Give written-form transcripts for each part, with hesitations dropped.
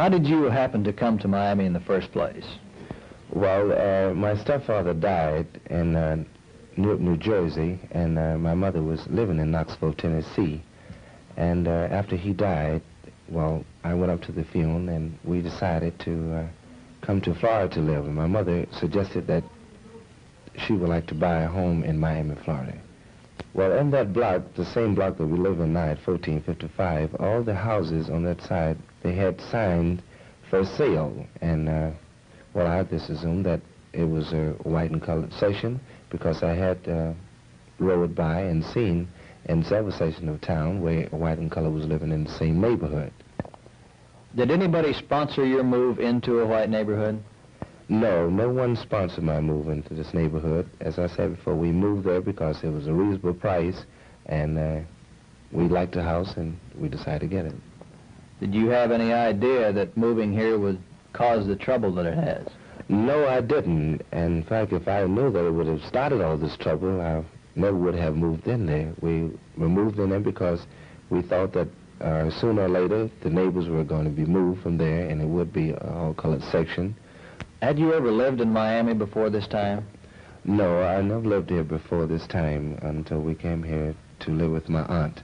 How did you happen to come to Miami in the first place? Well, my stepfather died in Newark, New Jersey, and my mother was living in Knoxville, Tennessee. And after he died, well, I went up to the funeral, and we decided to come to Florida to live. And my mother suggested that she would like to buy a home in Miami, Florida. Well, in that block, the same block that we live in now at 1455, all the houses on that side, they had signed for sale. And, well, I just assumed that it was a white and colored section because I had rode by and seen in several sections of town where white and color was living in the same neighborhood. Did anybody sponsor your move into a white neighborhood? No, no one sponsored my move into this neighborhood. As I said before, we moved there because it was a reasonable price, and we liked the house, and we decided to get it. Did you have any idea that moving here would cause the trouble that it has? No, I didn't. In fact, if I knew that it would have started all this trouble, I never would have moved in there. We moved in there because we thought that sooner or later the neighbors were going to be moved from there, and it would be a all-colored section. Had you ever lived in Miami before this time? No, I never lived here before this time until we came here to live with my aunt.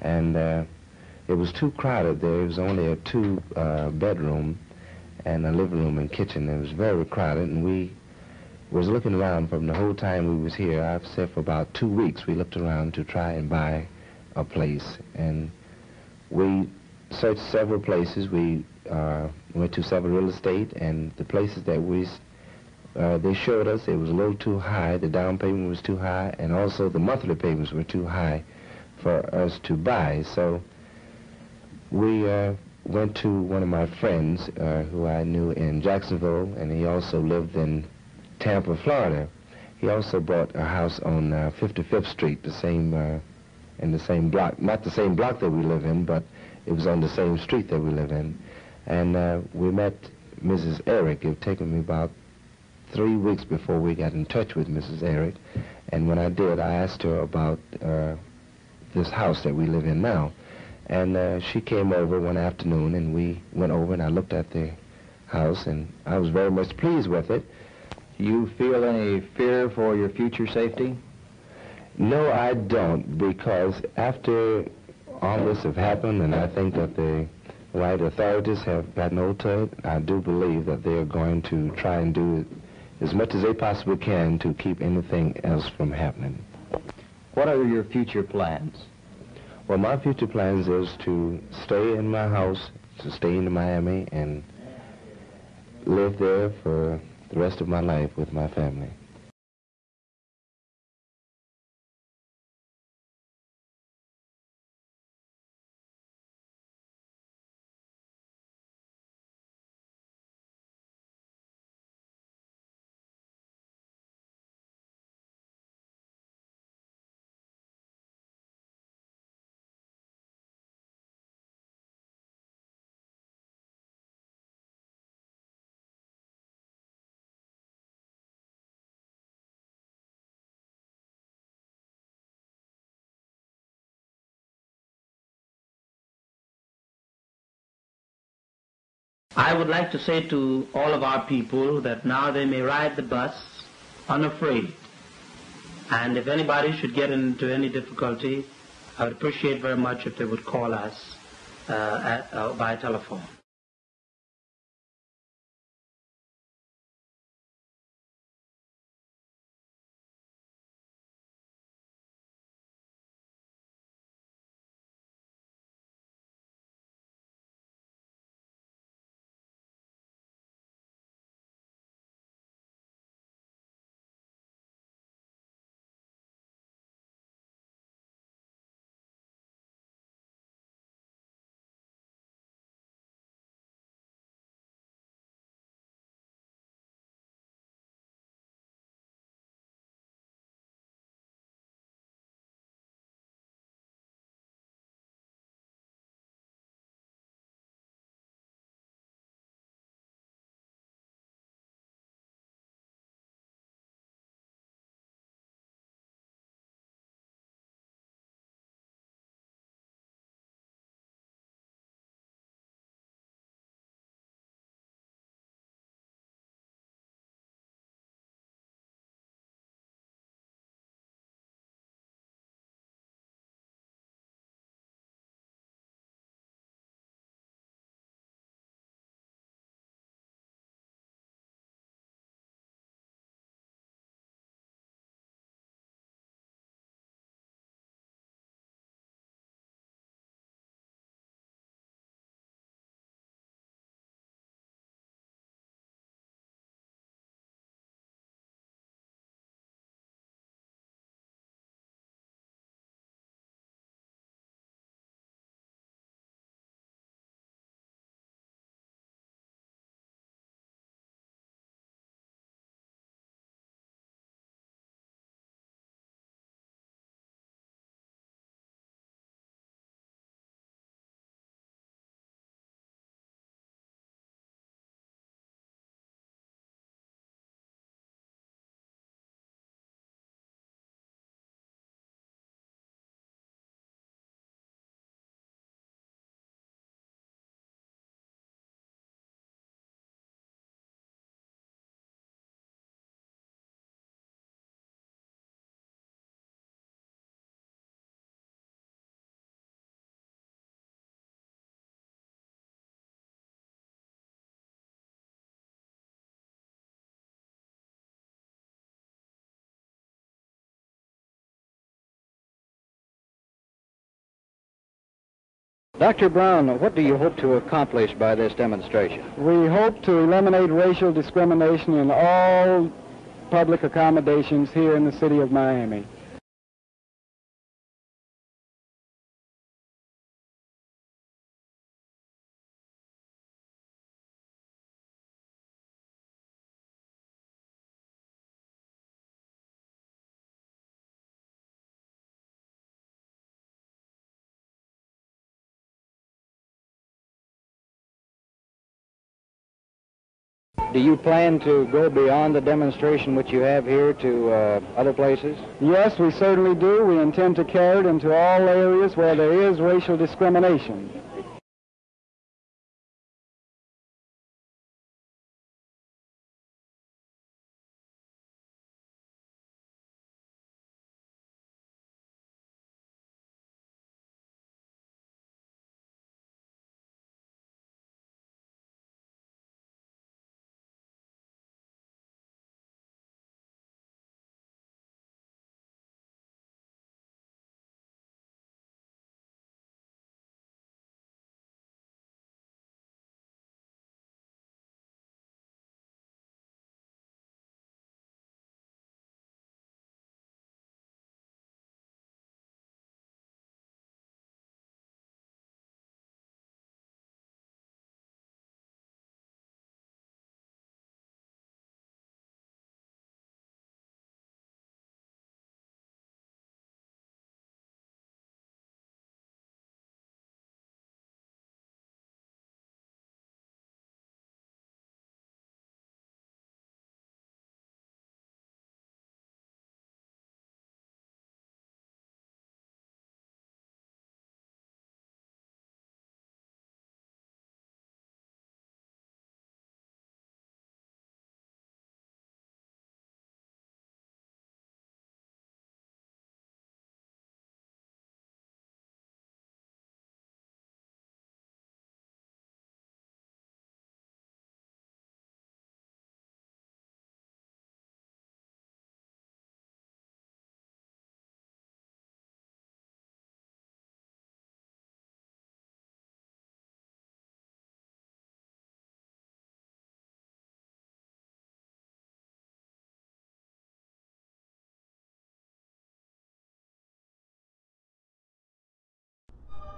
And it was too crowded there. It was only a two-bedroom and a living room and kitchen. It was very crowded, and we was looking around from the whole time we was here. I've said for about 2 weeks we looked around to try and buy a place. And we searched several places. We went to several real estate, and the places that they showed us, it was a little too high. The down payment was too high, and also the monthly payments were too high for us to buy. So we went to one of my friends who I knew in Jacksonville, and he also lived in Tampa, Florida. He also bought a house on 55th Street, in the same block. Not the same block that we live in, but it was on the same street that we live in. And we met Mrs. Eric. It had taken me about 3 weeks before we got in touch with Mrs. Eric. And when I did, I asked her about this house that we live in now. And she came over one afternoon, and we went over, and I looked at the house, and I was very much pleased with it. Do you feel any fear for your future safety? No, I don't, because after all this have happened, and I think that the white authorities have gotten hold to it, I do believe that they are going to try and do as much as they possibly can to keep anything else from happening. What are your future plans? Well, my future plans is to stay in my house, to stay in Miami, and live there for the rest of my life with my family. I would like to say to all of our people that now they may ride the bus unafraid. And if anybody should get into any difficulty, I would appreciate very much if they would call us by telephone. Dr. Brown, what do you hope to accomplish by this demonstration? We hope to eliminate racial discrimination in all public accommodations here in the city of Miami. Do you plan to go beyond the demonstration which you have here to other places? Yes, we certainly do. We intend to carry it into all areas where there is racial discrimination.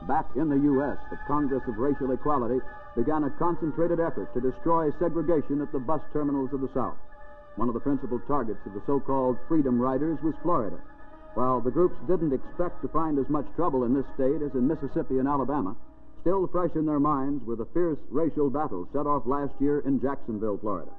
Back in the U.S., the Congress of Racial Equality began a concentrated effort to destroy segregation at the bus terminals of the South. One of the principal targets of the so-called Freedom Riders was Florida. While the groups didn't expect to find as much trouble in this state as in Mississippi and Alabama, still fresh in their minds were the fierce racial battles set off last year in Jacksonville, Florida.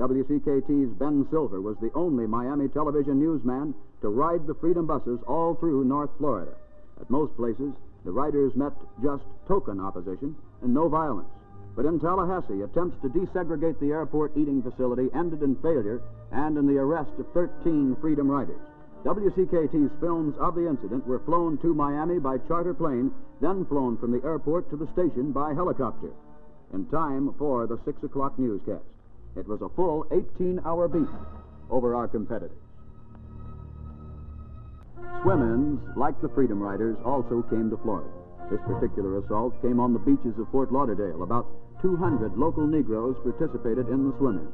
WCKT's Ben Silver was the only Miami television newsman to ride the Freedom buses all through North Florida. At most places, the riders met just token opposition and no violence. But in Tallahassee, attempts to desegregate the airport eating facility ended in failure and in the arrest of 13 Freedom Riders. WCKT's films of the incident were flown to Miami by charter plane, then flown from the airport to the station by helicopter, in time for the 6 o'clock newscast. It was a full 18-hour beat over our competitors. Swim-ins, like the Freedom Riders, also came to Florida. This particular assault came on the beaches of Fort Lauderdale. About 200 local Negroes participated in the swim-in.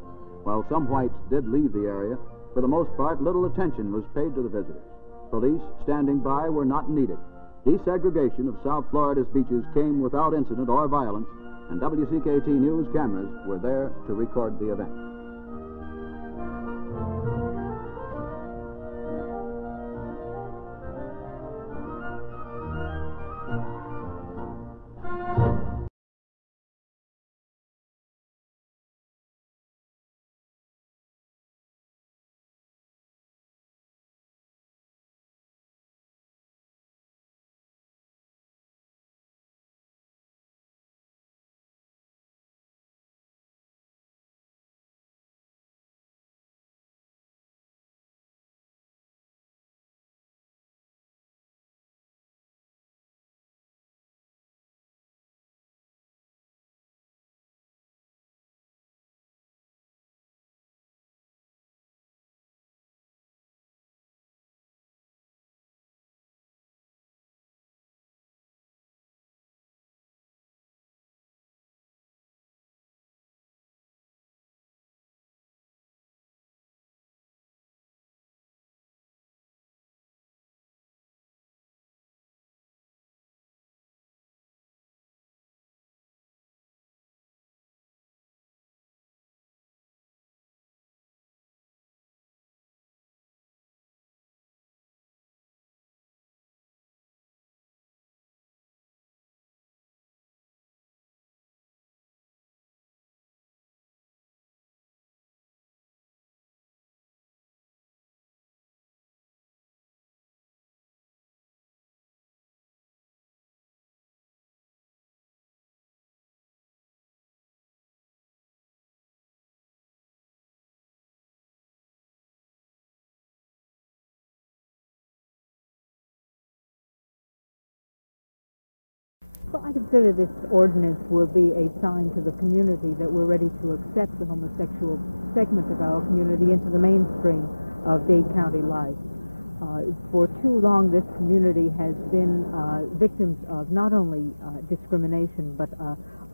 While some whites did leave the area, for the most part, little attention was paid to the visitors. Police standing by were not needed. Desegregation of South Florida's beaches came without incident or violence, and WCKT News cameras were there to record the event. Well, I consider this ordinance will be a sign to the community that we're ready to accept the homosexual segment of our community into the mainstream of Dade County life. For too long, this community has been victims of not only discrimination, but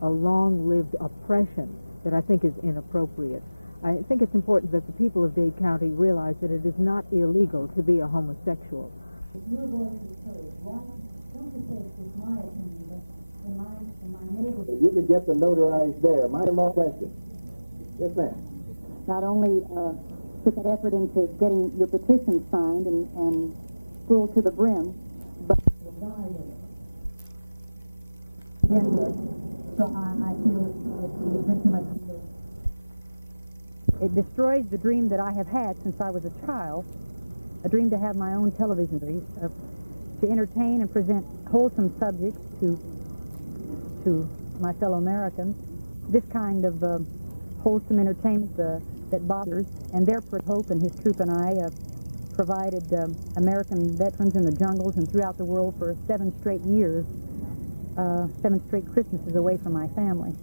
a long-lived oppression that I think is inappropriate. I think it's important that the people of Dade County realize that it is not illegal to be a homosexual. If your voice is heard, why don't you say it's my opinion, but in my neighborhood... If you could get them notarized there, my question. Yes, ma'am. Not only put that effort into getting your petition signed and full to the brim, but the die with it. So I feel it's been too much. It destroys the dream that I have had since I was a child, a dream to have my own television series, to entertain and present wholesome subjects to my fellow Americans. This kind of wholesome entertainment that bothers, and their Hope and his troop and I provided American veterans in the jungles and throughout the world for 7 straight years, 7 straight Christmases away from my family.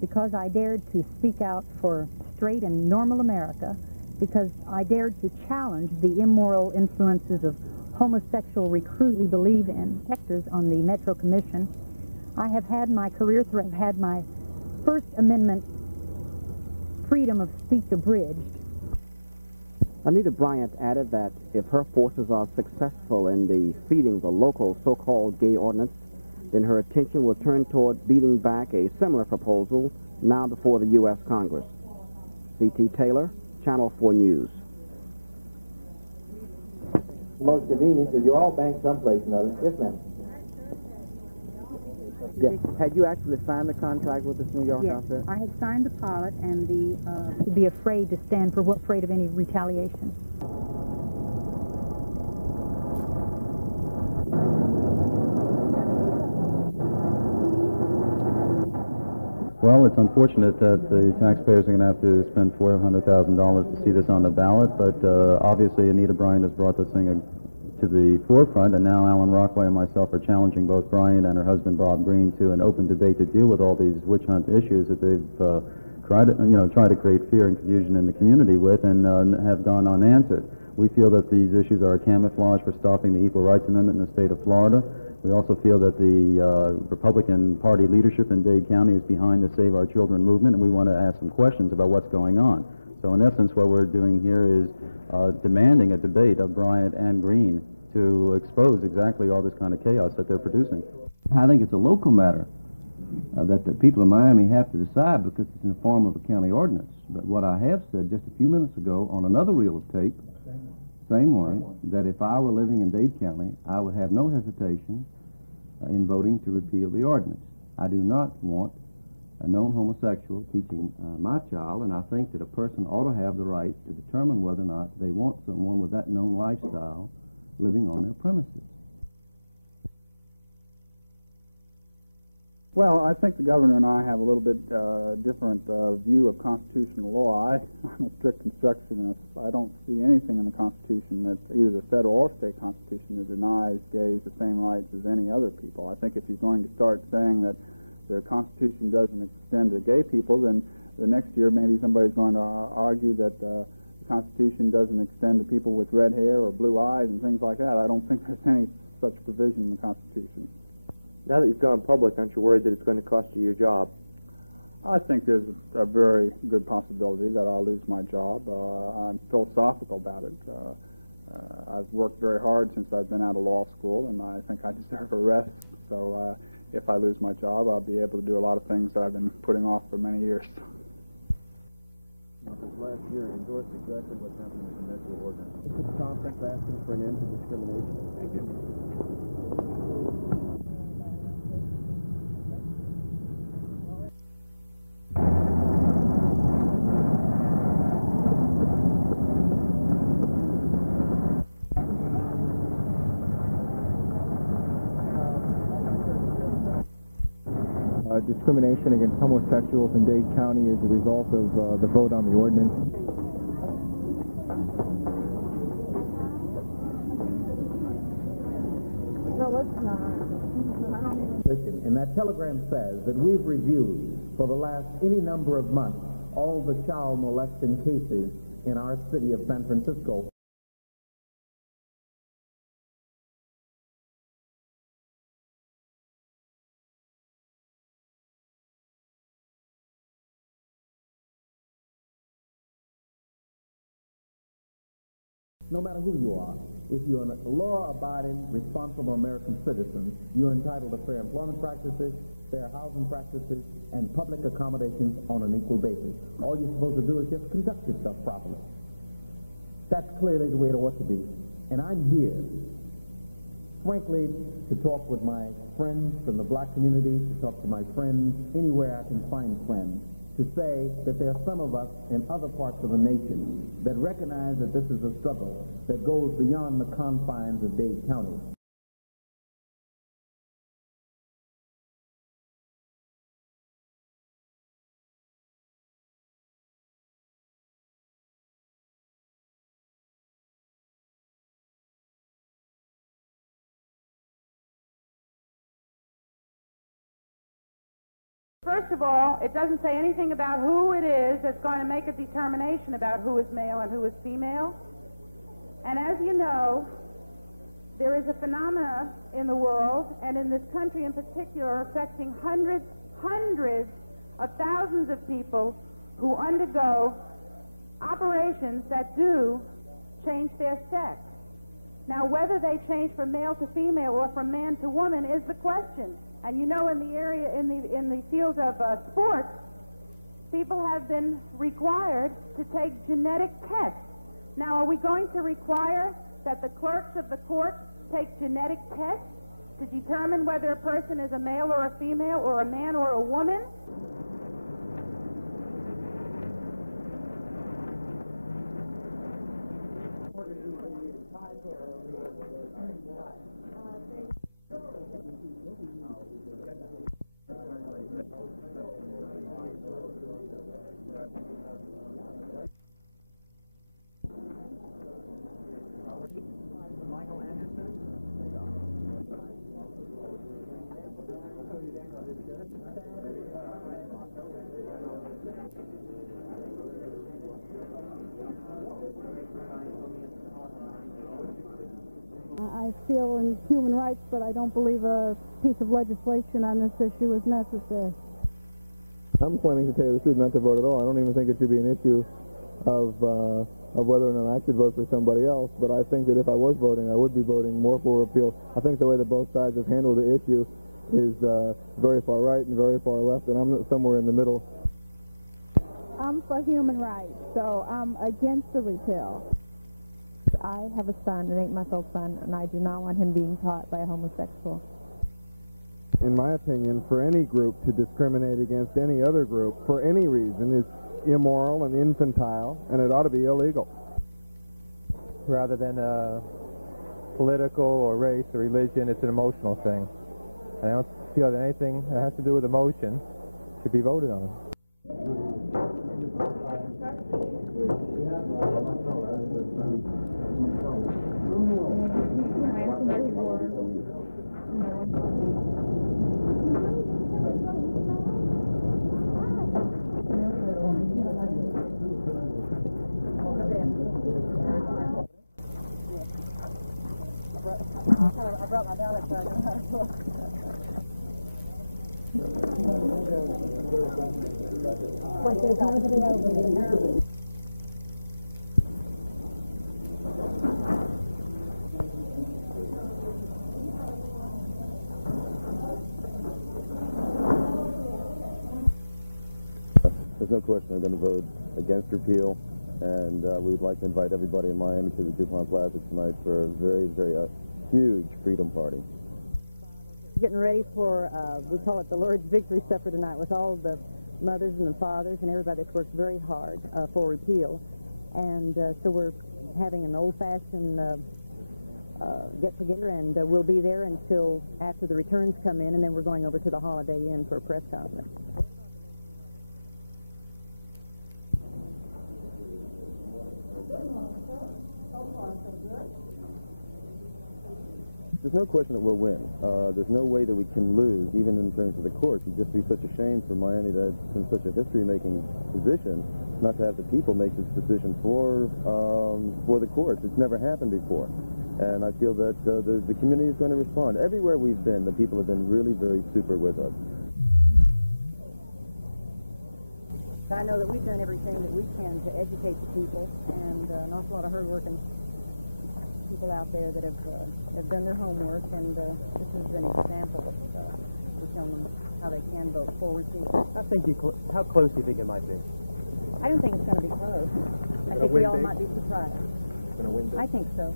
Because I dared to speak out for straight and normal America, because I dared to challenge the immoral influences of homosexual recruits we believe in, actors on the Metro Commission, I have had my career threat, had my First Amendment freedom of speech abridged. Anita Bryant added that if her forces are successful in defeating the local so-called gay ordinance, then her attention will turn toward beating back a similar proposal now before the U.S. Congress. C.T. Taylor, Channel 4 News. The most convenient is you all bank someplace or another. Yes, ma'am. Yes. Had you actually signed the contract with this New York outfit? I had signed the pilot and to be afraid to stand for afraid of any retaliation. Well, it's unfortunate that the taxpayers are going to have to spend $400,000 to see this on the ballot, but obviously Anita Bryant has brought this thing to the forefront, and now Alan Rockway and myself are challenging both Bryant and her husband Bob Green to an open debate to deal with all these witch hunt issues that they've tried to create fear and confusion in the community with, and have gone unanswered. We feel that these issues are a camouflage for stopping the Equal Rights Amendment in the state of Florida. We also feel that the Republican Party leadership in Dade County is behind the Save Our Children movement, and we want to ask some questions about what's going on. So in essence, what we're doing here is demanding a debate of Bryant and Green to expose exactly all this kind of chaos that they're producing. I think it's a local matter that the people of Miami have to decide because it's in the form of a county ordinance. But what I have said just a few minutes ago on another reel of tape, same one, that if I were living in Dade County, I would have no hesitation in voting to repeal the ordinance. I do not want a known homosexual teaching my child, and I think that a person ought to have the right to determine whether or not they want someone with that known lifestyle living on their premises. Well, I think the governor and I have a little bit different view of constitutional law. I'm a strict constructionist. I don't see anything in the Constitution that either the federal or state Constitution that denies gays the same rights as any other people. I think if you're going to start saying that the Constitution doesn't extend to gay people, then the next year maybe somebody's going to argue that the Constitution doesn't extend to people with red hair or blue eyes and things like that. I don't think there's any such provision in the Constitution. Now that you've gone public, aren't you worried that it's going to cost you your job? I think there's a very good possibility that I'll lose my job. I'm philosophical about it. I've worked very hard since I've been out of law school, and I think I deserve a rest. So if I lose my job, I'll be able to do a lot of things that I've been putting off for many years. Now, this last year endorsed exactly what's happening with the Metro ordinance. It's a conference asking for an end to discrimination. Thank you. Discrimination against homosexuals in Dade County as a result of the vote on the ordinance. No, let's not. And that telegram says that we've reviewed for the last any number of months all the child molesting cases in our city of San Francisco. No matter who you are, if you're a law-abiding, responsible American citizen, you're entitled to fair employment practices, fair housing practices, and public accommodations on an equal basis. All you're supposed to do is just conduct yourself properly. That's clearly the way it ought to be. And I'm here, frankly, to talk with my friends from the black community, to talk to my friends anywhere I can find friends, to say that there are some of us in other parts of the nation that recognize that this is a struggle that goes beyond the confines of Dade County. First of all, it doesn't say anything about who it is that's going to make a determination about who is male and who is female. And as you know, there is a phenomena in the world, and in this country in particular, affecting hundreds of thousands of people who undergo operations that do change their sex. Now, whether they change from male to female or from man to woman is the question. And you know, in the area, in the field of sports, people have been required to take genetic tests. Now, are we going to require that the clerks of the court take genetic tests to determine whether a person is a male or a female or a man or a woman? I feel in human rights, but I don't believe a piece of legislation on this issue is necessary. I'm planning, to tell you the truth, not to vote at all. I don't even think it should be an issue of whether or not I should vote for somebody else, but I think that if I was voting, I would be voting more for repeal. I think the way that both sides have handled the issue is very far right and very far left, and I'm somewhere in the middle. I'm for human rights, so I'm against the repeal. I have a son, an 8-month-old son, and I do not want him being taught by a homosexual. In my opinion, for any group to discriminate against any other group for any reason is immoral and infantile, and it ought to be illegal. Rather than political or race or religion, it's an emotional thing. And I don't feel that anything that has to do with emotion should be voted on. I brought my ballot so I know how to look. But there's nobody over there. There's no question I'm going to vote against repeal, and we'd like to invite everybody in Miami to the DuPont Plaza tonight for a very, very huge freedom party. Getting ready for, we call it the Lord's Victory Supper tonight, with all the mothers and the fathers and everybody that's worked very hard for repeal. And so we're having an old-fashioned get-together, and we'll be there until after the returns come in, and then we're going over to the Holiday Inn for a press conference. there's no question that we'll win. There's no way that we can lose, even in terms of the courts. It'd just be such a shame for Miami that's in such a history-making position not to have the people make this decision for the courts. It's never happened before. And I feel that the community is going to respond. Everywhere we've been, the people have been really very super with us. I know that we've done everything that we can to educate the people, and an awful lot of hard-working people out there that have done their homework, and this is an example of we're showing them how they can vote forward people. How close do you think it might be? I don't think it's going to be close. I think we all might be surprised. It's going to win big? I think so.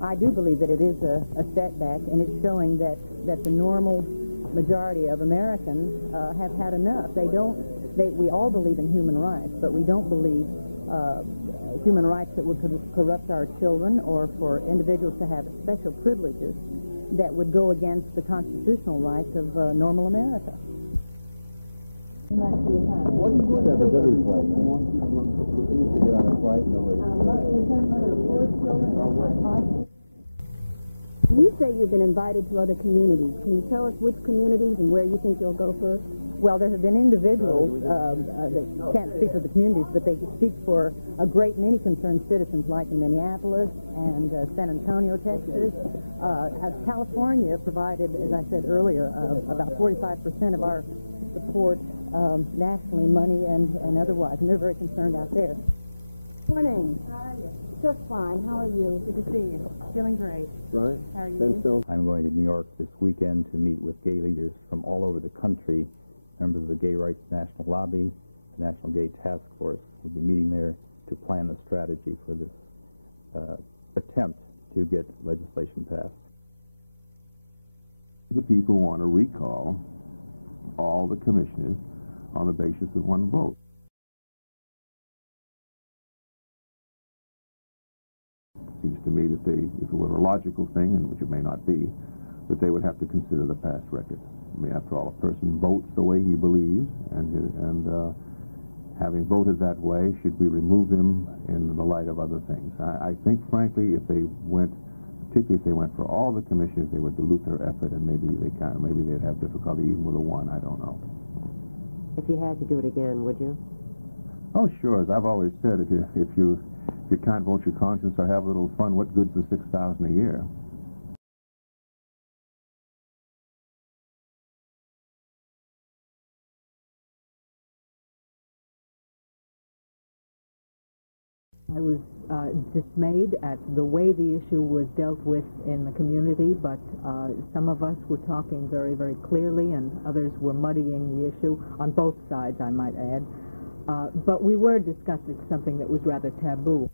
I do believe that it is a setback, and it's showing that the normal majority of Americans have had enough. We all believe in human rights, but we don't believe human rights that would corrupt our children, or for individuals to have special privileges that would go against the constitutional rights of normal America. What do you do that with every flight? I used to get on a flight and You say you've been invited to other communities. Can you tell us which communities and where you think you'll go first? Well, there have been individuals that can't speak for the communities, but they speak for a great many concerned citizens, like in Minneapolis and San Antonio, Texas. California provided, as I said earlier, about 45% of our support nationally, money and otherwise, and they're very concerned out there. Morning. How are you? Just fine. How are you? Good to see you. Feeling great. Right. How are you? I'm going to New York this weekend to meet with gay leaders from all over the country. Members of the Gay Rights National Lobby, the National Gay Task Force will be meeting there to plan the strategy for this attempt to get legislation passed. The people want to recall all the commissioners on the basis of one vote. Seems to me that if it were a logical thing, and which it may not be, that they would have to consider the past record. I mean, after all, a person votes the way he believes, and having voted that way, should we remove him in the light of other things? I think, frankly, if they went, particularly if they went for all the commissioners, they would dilute their effort, and maybe they'd have difficulty even with a one. I don't know. If you had to do it again, would you? Oh, sure. As I've always said, if you can't vote your conscience or have a little fun, what good's the $6,000 a year? I was dismayed at the way the issue was dealt with in the community, but some of us were talking very, very clearly, and others were muddying the issue, on both sides, I might add. But we were discussing something that was rather taboo.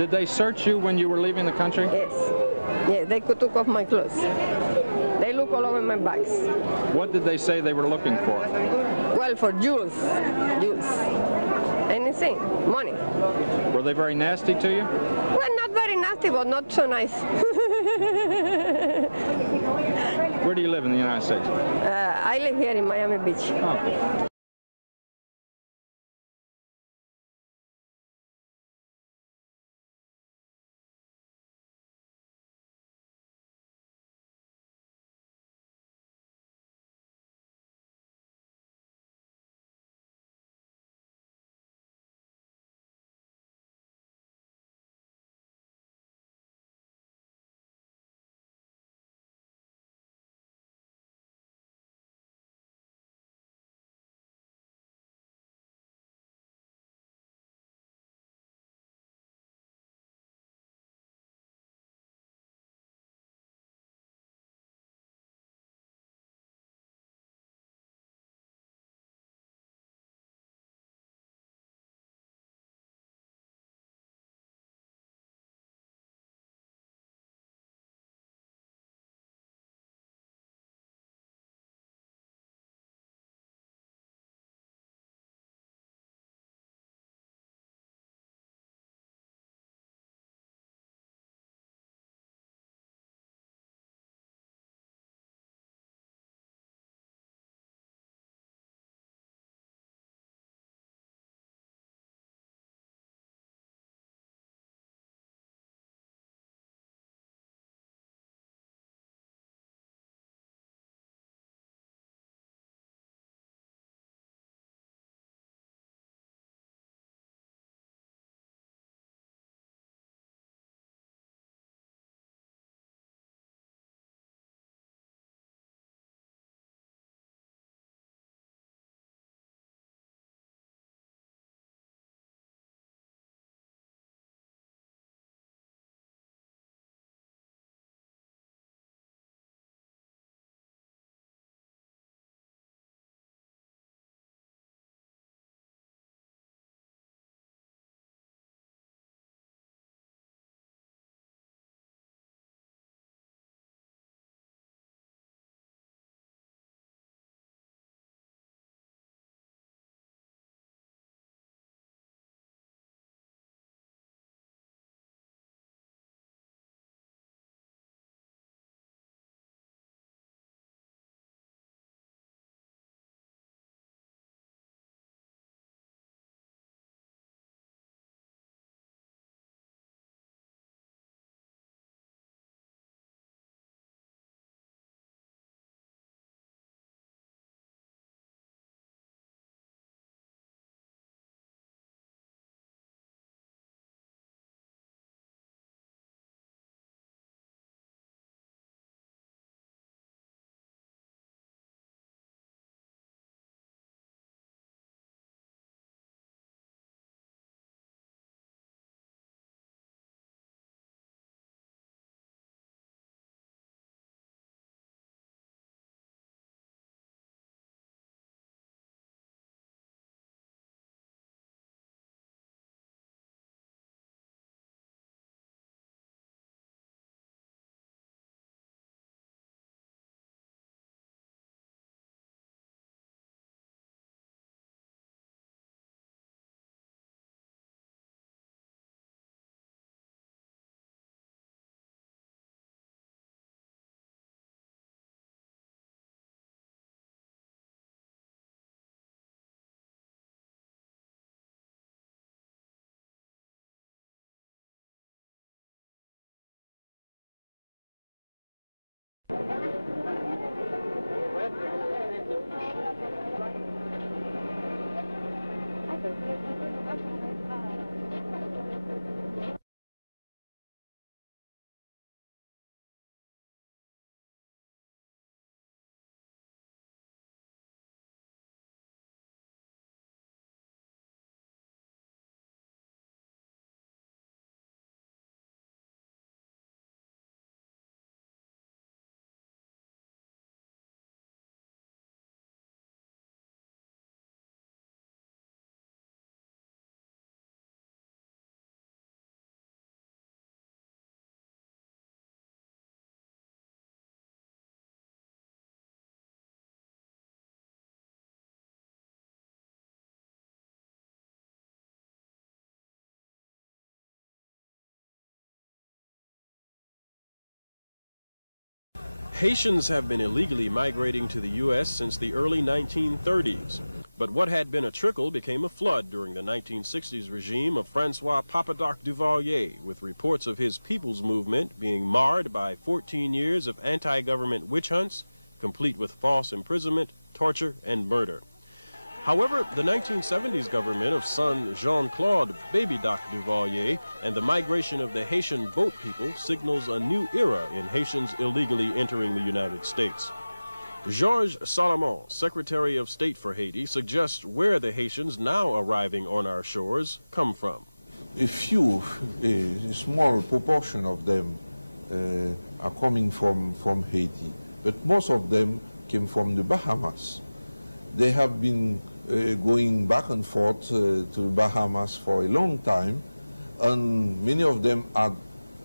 Did they search you when you were leaving the country? Yes. Yes, they could took off my clothes. They look all over my bags. What did they say they were looking for? Well, for jewels. Jewels. Anything. Money. Were they very nasty to you? Well, not very nasty, but not so nice. Where do you live in the United States? I live here in Miami Beach. Okay. Haitians have been illegally migrating to the U.S. since the early 1930s. But what had been a trickle became a flood during the 1960s regime of Francois Papadoc Duvalier, with reports of his people's movement being marred by 14 years of anti-government witch hunts, complete with false imprisonment, torture, and murder. However, the 1970s government of son Jean-Claude Baby Doc Duvalier and the migration of the Haitian boat people signals a new era in Haitians illegally entering the United States. Georges Salomon, Secretary of State for Haiti, suggests where the Haitians now arriving on our shores come from. A few, a small proportion of them are coming from Haiti, but most of them came from the Bahamas. They have been going back and forth to the Bahamas for a long time, and many of them are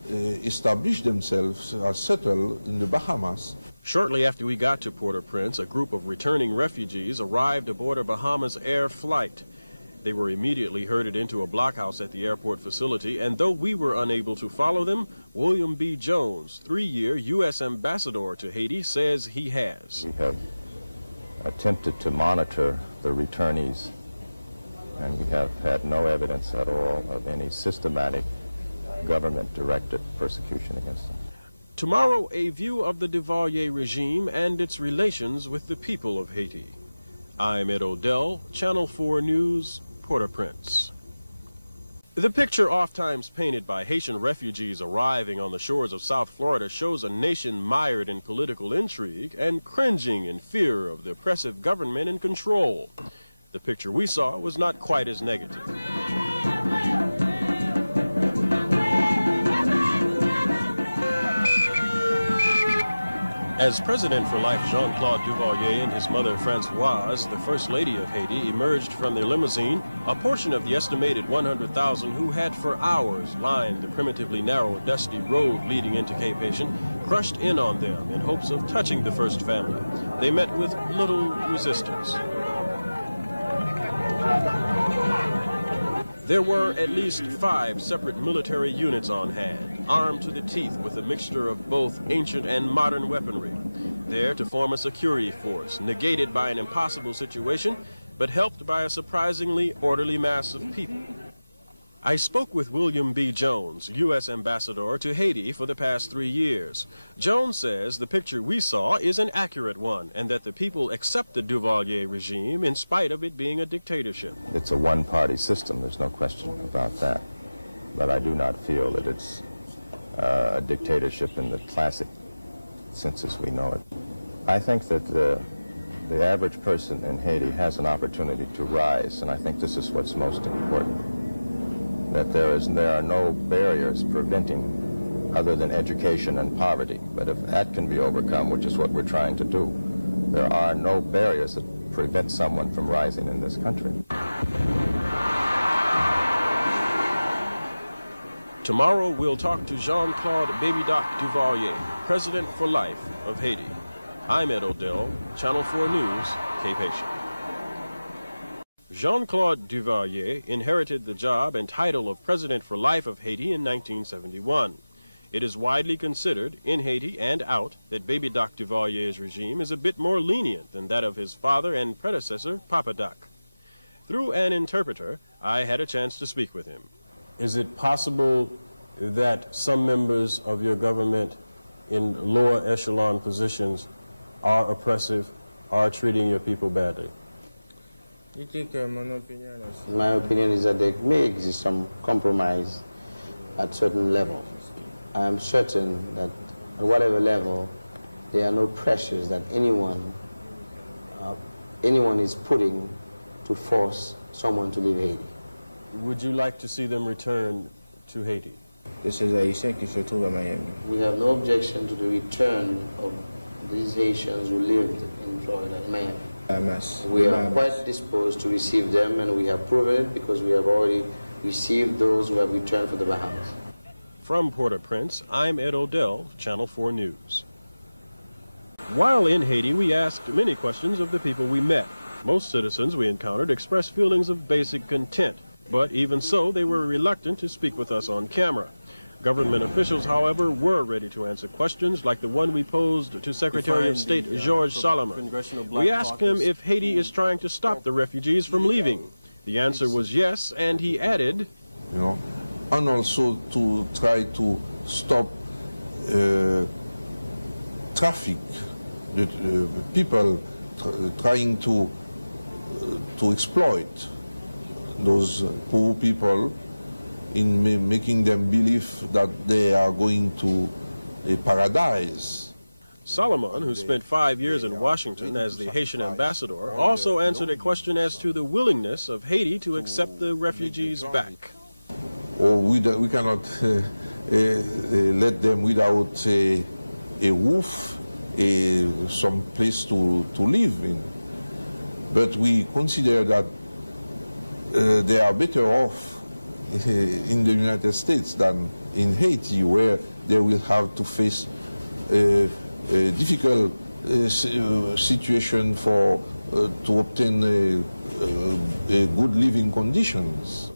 established themselves, are settled in the Bahamas. Shortly after we got to Port-au-Prince, a group of returning refugees arrived aboard a Bahamas Air flight. They were immediately herded into a blockhouse at the airport facility, and though we were unable to follow them, William B. Jones, 3-year U.S. ambassador to Haiti, says he has. We have attempted to monitor the returnees, and we have had no evidence at all of any systematic government-directed persecution against them. Tomorrow, a view of the Duvalier regime and its relations with the people of Haiti. I'm Ed Odell, Channel 4 News, Port-au-Prince. The picture oftentimes painted by Haitian refugees arriving on the shores of South Florida shows a nation mired in political intrigue and cringing in fear of the oppressive government in control. The picture we saw was not quite as negative. As President for Life Jean-Claude Duvalier and his mother Françoise, the First Lady of Haiti, emerged from their limousine, a portion of the estimated 100,000 who had for hours lined the primitively narrow, dusty road leading into Cape Haitian crushed in on them in hopes of touching the first family. They met with little resistance. There were at least 5 separate military units on hand, armed to the teeth with a mixture of both ancient and modern weaponry, there to form a security force, negated by an impossible situation, but helped by a surprisingly orderly mass of people. I spoke with William B. Jones, U.S. ambassador to Haiti for the past 3 years. Jones says the picture we saw is an accurate one and that the people accept the Duvalier regime in spite of it being a dictatorship. It's a one-party system, there's no question about that. But I do not feel that it's a dictatorship in the classic sense as we know it. I think that the average person in Haiti has an opportunity to rise, and I think this is what's most important. That there are no barriers preventing other than education and poverty. But if that can be overcome, which is what we're trying to do, there are no barriers that prevent someone from rising in this country. Tomorrow we'll talk to Jean-Claude Baby Doc Duvalier, President for Life of Haiti. I'm Ed Odell, Channel 4 News, Cape Haitian. Jean-Claude Duvalier inherited the job and title of President for Life of Haiti in 1971. It is widely considered, in Haiti and out, that Baby Doc Duvalier's regime is a bit more lenient than that of his father and predecessor, Papa Doc. Through an interpreter, I had a chance to speak with him. Is it possible that some members of your government in lower echelon positions are oppressive, are treating your people badly? My opinion is that there may exist some compromise at certain level. I am certain that at whatever level, there are no pressures that anyone is putting to force someone to leave Haiti. Would you like to see them return to Haiti? We have no objection to the return of these Haitians who lived in Florida, in Miami. We are quite disposed to receive them, and we have proven it because we have already received those who have returned for the Bahamas. From Port-au-Prince, I'm Ed Odell, Channel 4 News. While in Haiti, we asked many questions of the people we met. Most citizens we encountered expressed feelings of basic content, but even so, they were reluctant to speak with us on camera. Government officials, however, were ready to answer questions like the one we posed to Secretary of State George Solomon. We asked him if Haiti is trying to stop the refugees from leaving. The answer was yes, and he added, you know, and also to try to stop traffic, people trying to exploit those poor people in making them believe that they are going to a paradise. Solomon, who spent 5 years in Washington as the Haitian ambassador, also answered a question as to the willingness of Haiti to accept the refugees back. Or we cannot let them without a roof, some place to live in. But we consider that they are better off in the United States than in Haiti, where they will have to face a difficult situation to obtain good living conditions.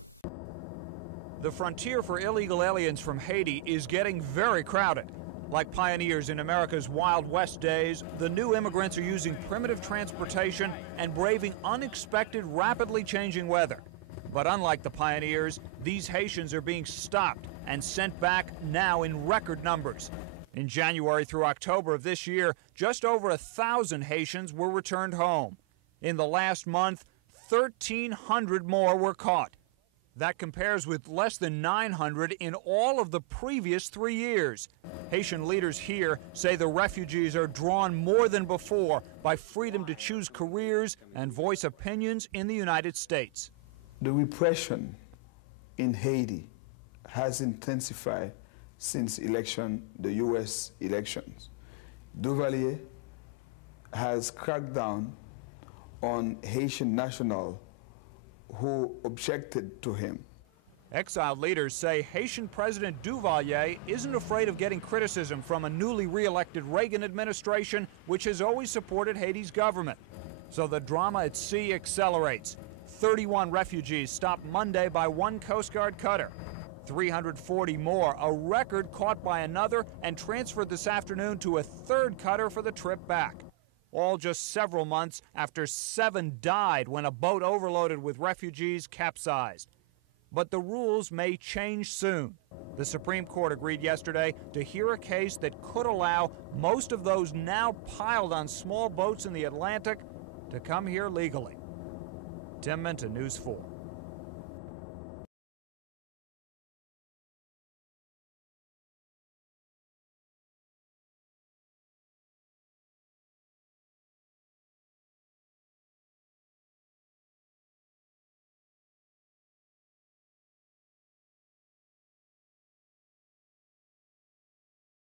Why are so many Haitians coming to the U.S. right now? The repression in Haiti has intensified since the U.S. elections. Duvalier has cracked down on Haitian nationals who objected to him.